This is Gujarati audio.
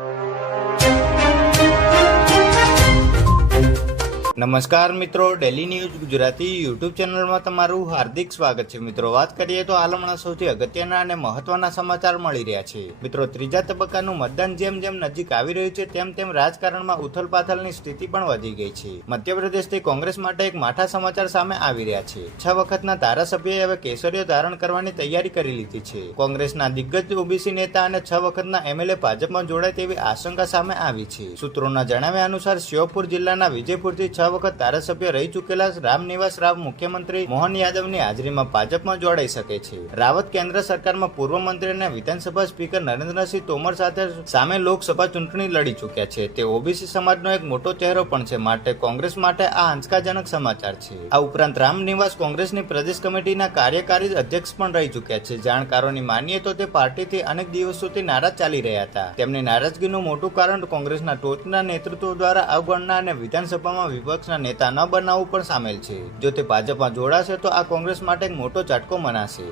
you. નમસ્કાર મિત્રો ડેલી ન્યૂઝ ગુજરાતી યુટ્યુબ ચેનલમાં તમારું હાર્દિક સ્વાગત છે. મિત્રો, વાત કરીએ તો હાલ હમણાં સૌથી અગત્યના અને મહત્વના સમાચાર મળી રહ્યા છે. મિત્રો, ત્રીજા તબક્કાનું મતદાન જેમ જેમ નજીક આવી રહ્યું છે, તેમ તેમ રાજકારણમાં ઉથલપાથલની સ્થિતિ પણ વધી ગઈ છે. મધ્યપ્રદેશથી કોંગ્રેસ માટે એક માઠા સમાચાર સામે આવી રહ્યા છે. છ વખતના ધારાસભ્યએ હવે કેસરીઓ ધારણ કરવાની તૈયારી કરી લીધી છે. કોંગ્રેસના દિગ્ગજ ઓબીસી નેતા અને છ વખતના એમએલએ ભાજપમાં જોડાય તેવી આશંકા સામે આવી છે. સૂત્રોના જણાવ્યા અનુસાર, શ્યોપુર જિલ્લાના વિજયપુરથી છ વખત ધારાસભ્ય રહી ચૂકેલા રામનિવાસ રાવ મુખ્યમંત્રી મોહન યાદવની હાજરીમાં ભાજપમાં જોડાઈ શકે છે. રાવત કેન્દ્ર સરકારમાં પૂર્વ મંત્રી અને વિધાનસભા સ્પીકર નરેન્દ્રસિંહ તોમર સાથે સામે લોકસભા ચૂંટણી લડી ચૂક્યા છે. તે ઓબીસી સમાજનો એક મોટો ચહેરો પણ છે. માટે કોંગ્રેસ માટે આ આંચકાજનક સમાચાર છે. આ ઉપરાંત રામનિવાસ કોંગ્રેસની પ્રદેશ કમિટીના કાર્યકારી અધ્યક્ષ પણ રહી ચૂક્યા છે. જાણકારોની માનીએ તો તે પાર્ટીથી અનેક દિવસોથી નારાજ ચાલી રહ્યા હતા. તેમની નારાજગીનું મોટું કારણ કોંગ્રેસના ટોચના નેતૃત્વ દ્વારા અવગણના અને વિધાનસભામાં વિપક્ષના નેતા ન બનાવવું પણ સામેલ છે. જો તે ભાજપમાં જોડાશે તો આ કોંગ્રેસ માટે મોટો ઝટકો મનાશે.